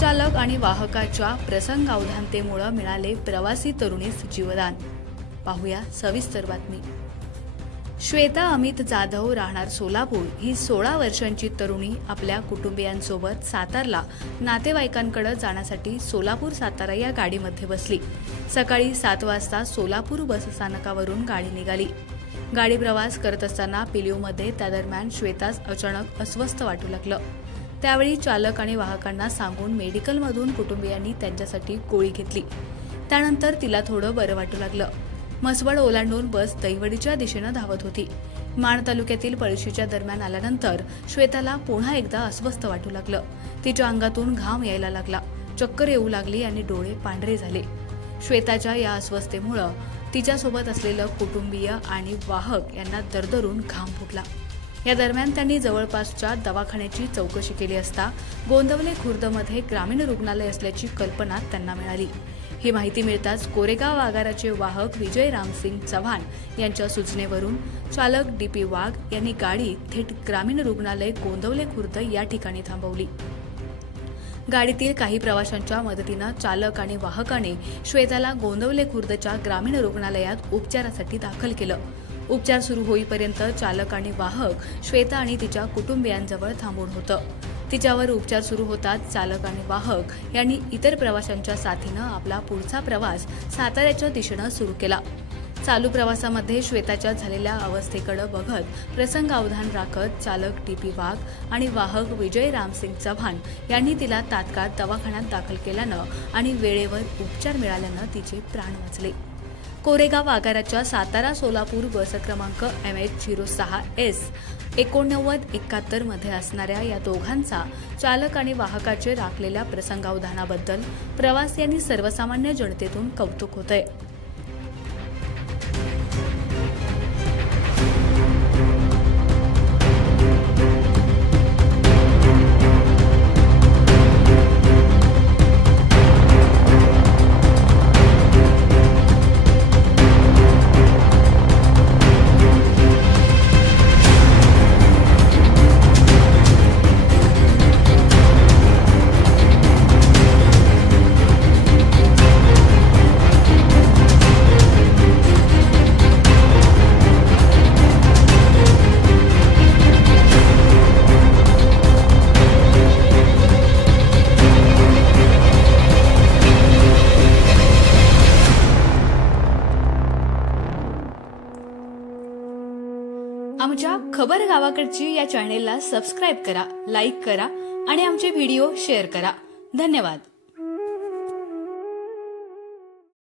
चालक आणि वाहकाच्या प्रसंगावधानतेमुळे मिळाले प्रवासी तरुणीस जीवदान। पाहूया सविस्तर बातमी। श्वेता अमित जाधव राहणार सोलापूर ही 16 वर्षांची तरुणी आपल्या कुटुंबियांसोबत सातारला नातेवाईकांकडे जाण्यासाठी सोलापूर सातारा या गाडीमध्ये बसली। सकाळी 7 वाजता सोलापूर बस स्थानकावरून गाडी निघाली। गाडी प्रवास करत असताना पिलीवमध्ये त्या दरम्यान श्वेतास अचानक अस्वस्थ वाटू लागलं। त्यावेळी चालक आणि वाहकांना सांगून मेडिकलमधून कुटुंबियांनी त्यांच्यासाठी गोळी घेतली। त्यानंतर तिला थोडं बरं वाटू लागलं। मसवड ओलांडून बस दहिवडीच्या दिशेने धावत होती। माण तालुक्यातील पळशीच्या दरम्यान आल्यानंतर श्वेताला पुन्हा एकदा अस्वस्थ वाटू लागलं। तिच्या अंगातून घाम यायला लागला, चक्कर येऊ लागली आणि डोळे पांढरे झाले। श्वेताच्या या अस्वस्थतेमुळे तिच्यासोबत असलेलं कुटुंबीय आणि वाहक यांना दरदरून घाम फुटला। या दरम्यान त्यांनी जवळपासच्या दवाखान्याची चौकशी केली असता गोंदवले खुर्दमध्ये ग्रामीण रुग्णालय असल्याची कल्पना त्यांना मिळाली। ही माहिती मिळताच कोरेगाव आगाराचे वाहक विजय रामसिंग चव्हाण यांच्या सूचनेवरून चालक डीपी वाघ यांनी गाडी थेट ग्रामीण रुग्णालय गोंदवले खुर्द या ठिकाणी थांबवली। गाडीतील काही प्रवाशांच्या मदतीने चालक आणि वाहकाने श्वेताला गोंदवले खुर्दच्या ग्रामीण रुग्णालयात उपचारासाठी दाखल केलं। उपचार सुरू होईपर्यंत चालक आणि वाहक श्वेता आणि तिच्या कुटुंबियांजवळ थांबून होतं। तिच्यावर उपचार सुरू होताच चालक आणि वाहक यांनी इतर प्रवाशांच्या साथीनं आपला पुढचा प्रवास साताऱ्याच्या दिशेनं सुरू केला। चालू प्रवासामध्ये श्वेताच्या झालेल्या अवस्थेकडे बघत प्रसंगावधान राखत चालक डीपी वाघ आणि वाहक विजय रामसिंग चव्हाण यांनी तिला तात्काळ दवाखान्यात दाखल केल्यानं आणि वेळेवर उपचार मिळाल्यानं तिचे प्राण वाचले। कोरेगाव आगाराच्या सातारा सोलापूर बस क्रमांक MH06S 8971 मध्ये असणाऱ्या या दोघांचा चालक आणि वाहकाचे राखलेल्या प्रसंगावधानाबद्दल प्रवासी आणि सर्वसामान्य जनतेतून कौतुक होतंय। आमच्या खबर गावाकडची या चॅनेलला सबस्क्राइब करा, लाईक करा आणि आमचे व्हिडिओ शेअर करा। धन्यवाद।